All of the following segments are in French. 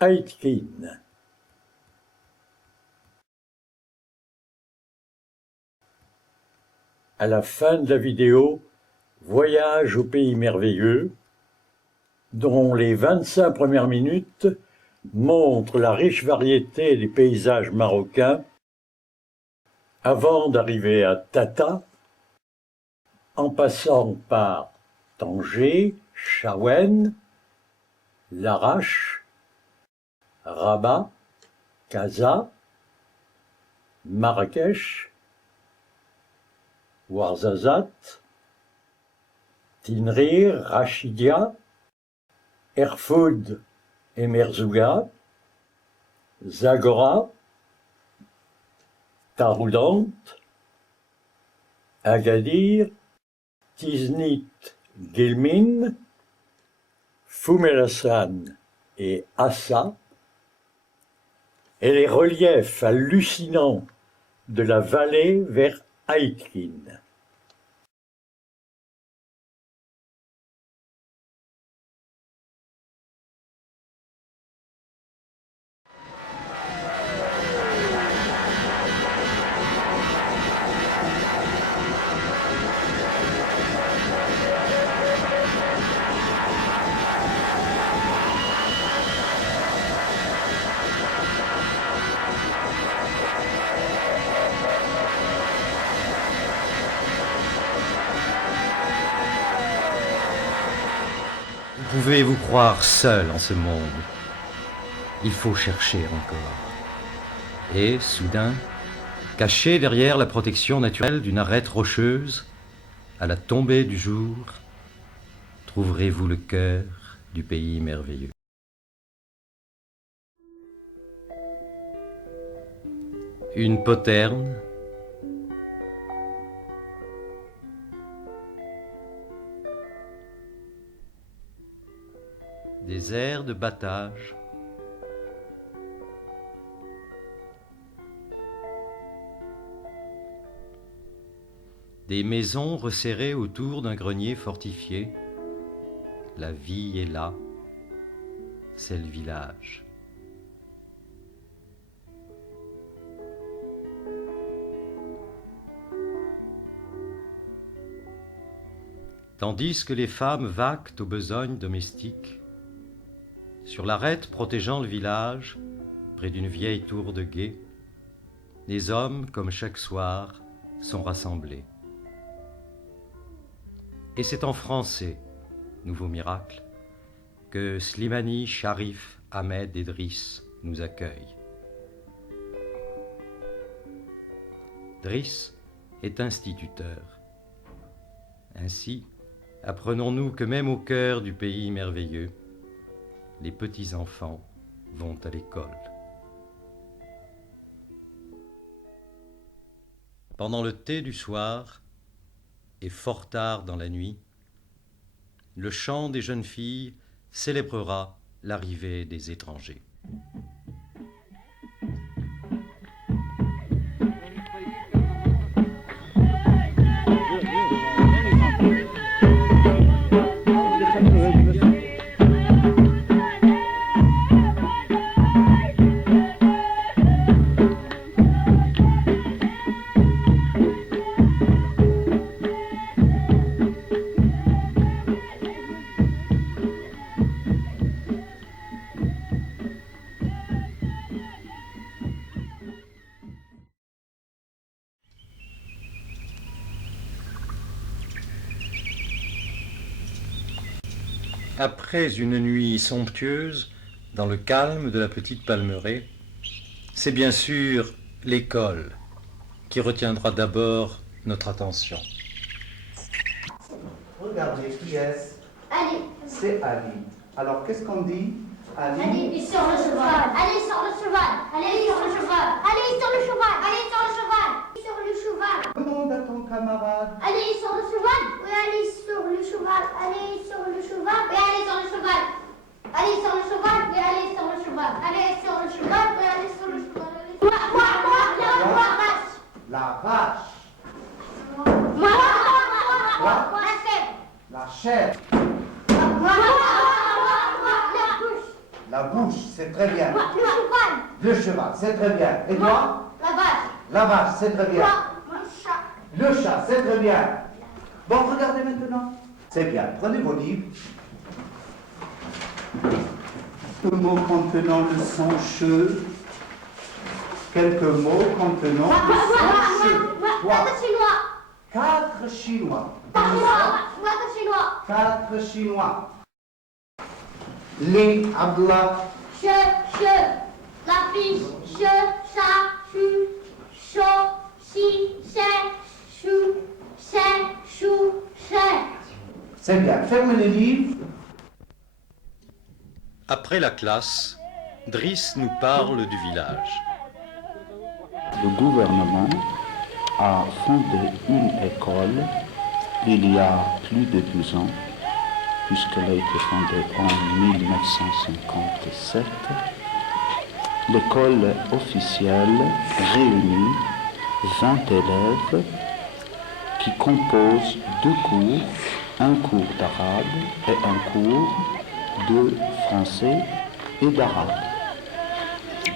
Aitken. À la fin de la vidéo, Voyage au pays merveilleux, dont les 25 premières minutes montrent la riche variété des paysages marocains avant d'arriver à Tata, en passant par Tanger, Chaouenne, Larache, Rabat, Casa, Marrakech, Ouarzazate, Tinrir, Rachidia, Erfoud et Merzouga, Zagora, Taroudant, Agadir, Tiznit, Guilmine, Foumelassan et Assa, et les reliefs hallucinants de la vallée vers Aitken. Vous pouvez vous croire seul en ce monde. Il faut chercher encore. Et, soudain, caché derrière la protection naturelle d'une arête rocheuse, à la tombée du jour, trouverez-vous le cœur du pays merveilleux. Une poterne, des aires de battage, des maisons resserrées autour d'un grenier fortifié. La vie est là, c'est le village. Tandis que les femmes vaquent aux besognes domestiques, sur l'arête protégeant le village, près d'une vieille tour de guet, les hommes, comme chaque soir, sont rassemblés. Et c'est en français, nouveau miracle, que Slimani Sharif Ahmed Edriss nous accueille. Driss est instituteur. Ainsi, apprenons-nous que même au cœur du pays merveilleux, les petits-enfants vont à l'école. Pendant le thé du soir, et fort tard dans la nuit, le chant des jeunes filles célébrera l'arrivée des étrangers. Après une nuit somptueuse, dans le calme de la petite Palmeraie, c'est bien sûr l'école qui retiendra d'abord notre attention. Regardez, qui est-ce? Ali. C'est Ali. Alors, qu'est-ce qu'on dit? Ali. Ali, il sur le cheval. Ali sur le cheval. Ali sur le cheval. Ali sur le cheval. Ali sur le cheval. Sur le cheval. Demande à ton camarade. Ali sur le cheval. Oui, Ali sur le cheval. Ali sur le cheval. Oui, Ali sur le cheval. Ali sur le cheval. Oui, Ali sur le cheval. Ali sur le cheval. Oui, Ali sur le cheval. Moi, vache. La vache. Moi, La chèvre. la bouche. La bouche, c'est très bien. Moi, le cheval. Le cheval, c'est très bien. Et toi? La vache. La vache, c'est très bien. Moi, le chat. Le chat, c'est très bien. Bon, regardez maintenant. C'est bien. Prenez vos livres. Quelques mots contenant le son che. Quelques mots contenant Moi, le son che. moi, Quoi? 4 chinois. 4 chinois. Moi, 4 chinois. 4 chinois. Les Abdallah. Che, la fiche, che, chat, chu, chaud, chi, chè, chou, chè, chou, chè. C'est bien. Fermez les livres. Après la classe, Driss nous parle du village. Le gouvernement a fondé une école il y a plus de 12 ans, puisqu'elle a été fondée en 1957. L'école officielle réunit 20 élèves qui composent 2 cours, un cours d'arabe et un cours de français et d'arabe.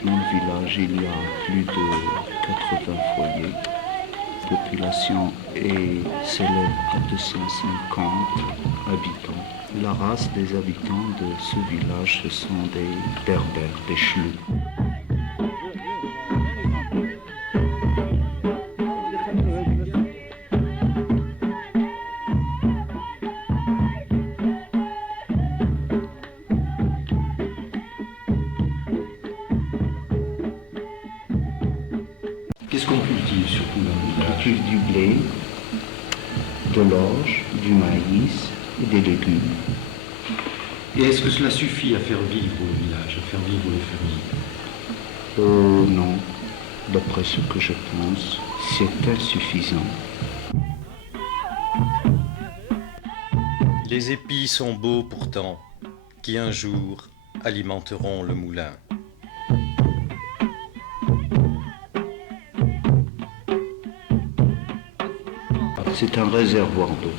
Dans le village, il y a plus de 80 foyers. La population s'élève à 250 habitants. La race des habitants de ce village, ce sont des berbères, des chlous. Qu'est-ce qu'on cultive surtout dans le On village? cultive du blé, de l'orge, du maïs et des légumes. Et est-ce que cela suffit à faire vivre le village, à faire vivre les familles? Non, d'après ce que je pense, c'est insuffisant. Les épis sont beaux pourtant, qui un jour alimenteront le moulin. C'est un réservoir d'eau.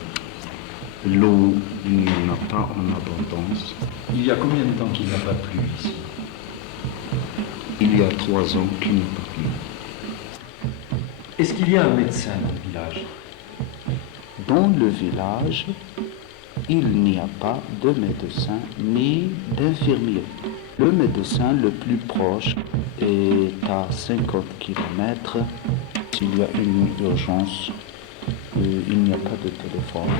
L'eau, il n'y en a pas en abondance. Il y a combien de temps qu'il n'a pas plu ici? Il y a 3 ans qu'il n'y a pas plu. Est-ce qu'il y a un médecin dans le village? Dans le village, il n'y a pas de médecin ni d'infirmier. Le médecin le plus proche est à 50 km. S'il y a une urgence, il n'y a pas de téléphone.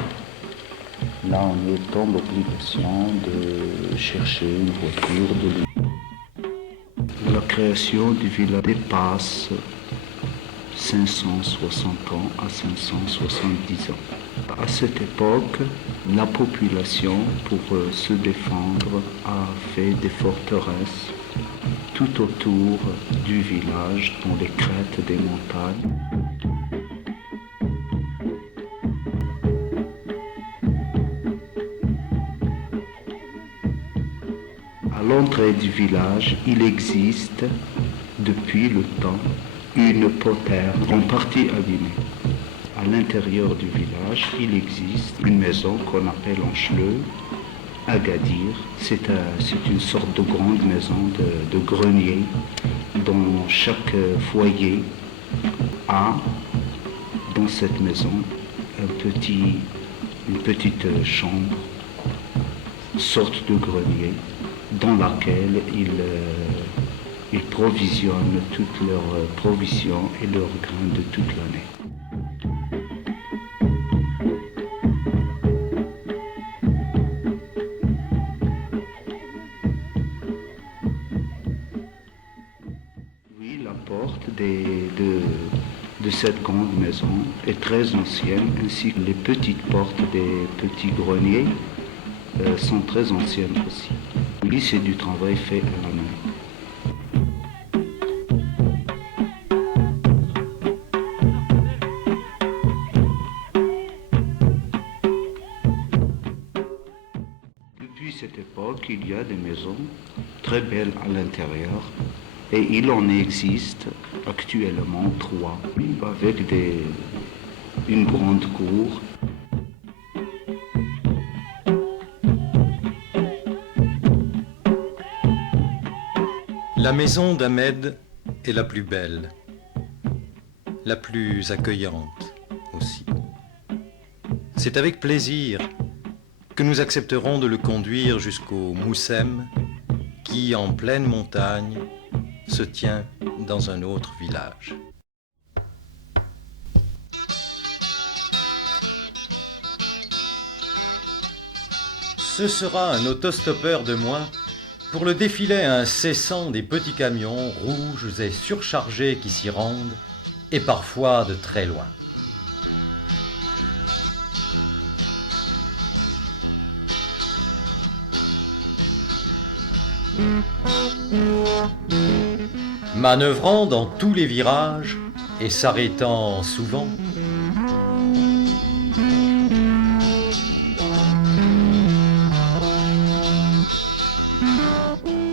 Là, on est dans l'obligation de chercher une voiture de lui. La création du village dépasse 560 ans à 570 ans. À cette époque, la population, pour se défendre, a fait des forteresses tout autour du village, dans les crêtes des montagnes. À l'entrée du village, il existe, depuis le temps, une poterne en partie abîmée. À l'intérieur du village, il existe une maison qu'on appelle en chleu, Agadir. C'est une sorte de grande maison de grenier dont chaque foyer a, dans cette maison, une petite chambre, sorte de grenier, dans laquelle ils provisionnent toutes leurs provisions et leurs grains de toute l'année. Oui, la porte de cette grande maison est très ancienne, ainsi que les petites portes des petits greniers sont très anciennes aussi. Oui, c'est du travail fait à la main. Depuis cette époque, il y a des maisons très belles à l'intérieur et il en existe actuellement 3 avec une grande cour. La maison d'Ahmed est la plus belle, la plus accueillante aussi. C'est avec plaisir que nous accepterons de le conduire jusqu'au Moussem, qui, en pleine montagne, se tient dans un autre village. Ce sera un autostoppeur de moins pour le défilé incessant des petits camions rouges et surchargés qui s'y rendent, et parfois de très loin. Manœuvrant dans tous les virages et s'arrêtant souvent,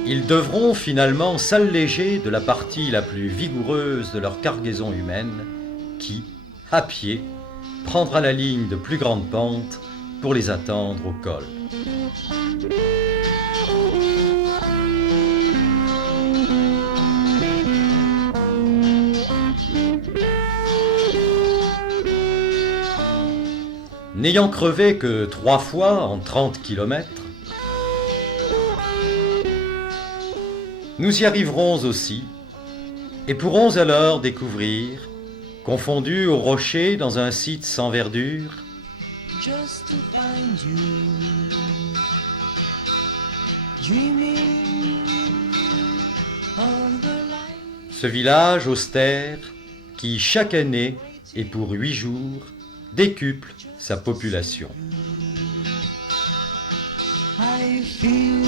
ils devront finalement s'alléger de la partie la plus vigoureuse de leur cargaison humaine qui, à pied, prendra la ligne de plus grande pente pour les attendre au col. N'ayant crevé que 3 fois en 30 kilomètres, nous y arriverons aussi et pourrons alors découvrir, confondus aux rochers dans un site sans verdure, just to find you, dreaming of the light. ce village austère qui chaque année et pour 8 jours décuple sa population. I feel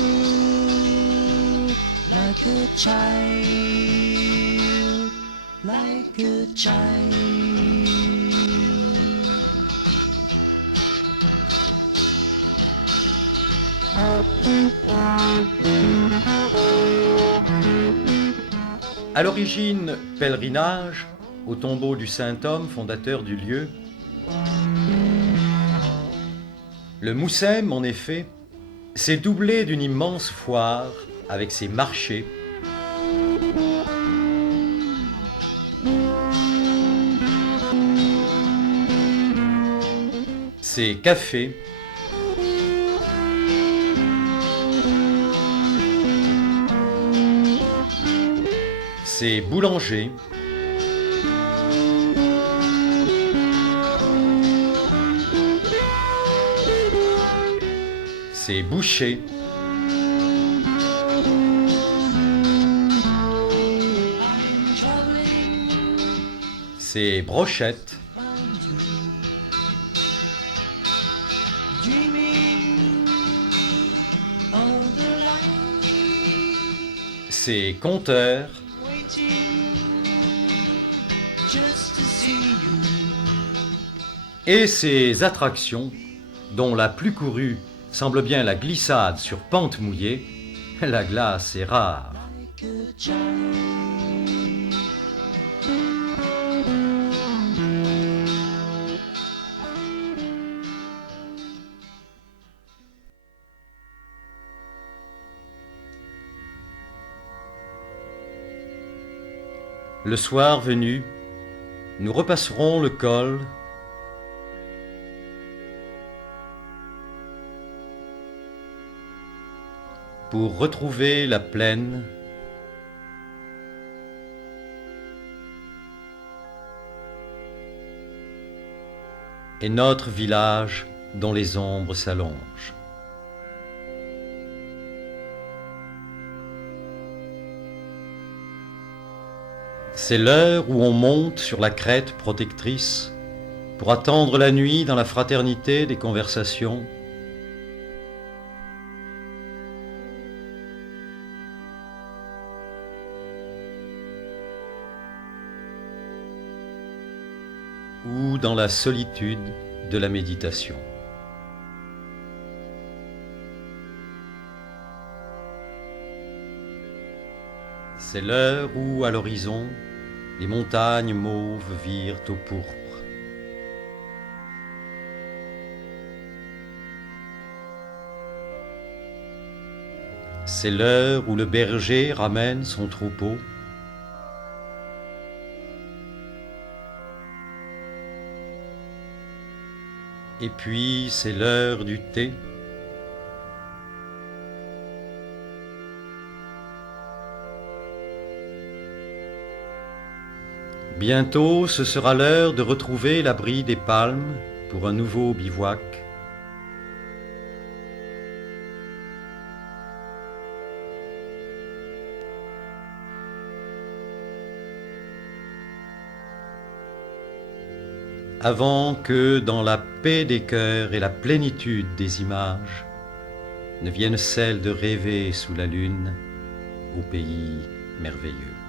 like a child, like a child. À l'origine, pèlerinage au tombeau du Saint-Homme, fondateur du lieu. Le Moussem, en effet, s'est doublé d'une immense foire avec ses marchés, ses cafés, ses boulangers, ses bouchers, ses brochettes, ses compteurs, et ses attractions, dont la plus courue semble bien la glissade sur pente mouillée. La glace est rare. Le soir venu, nous repasserons le col pour retrouver la plaine et notre village dont les ombres s'allongent. C'est l'heure où on monte sur la crête protectrice pour attendre la nuit dans la fraternité des conversations. Ou dans la solitude de la méditation. C'est l'heure où, à l'horizon, les montagnes mauves virent au pourpre. C'est l'heure où le berger ramène son troupeau. Et puis c'est l'heure du thé. Bientôt, ce sera l'heure de retrouver l'abri des palmes pour un nouveau bivouac. Avant que, dans la paix des cœurs et la plénitude des images, ne vienne celle de rêver sous la lune au pays merveilleux.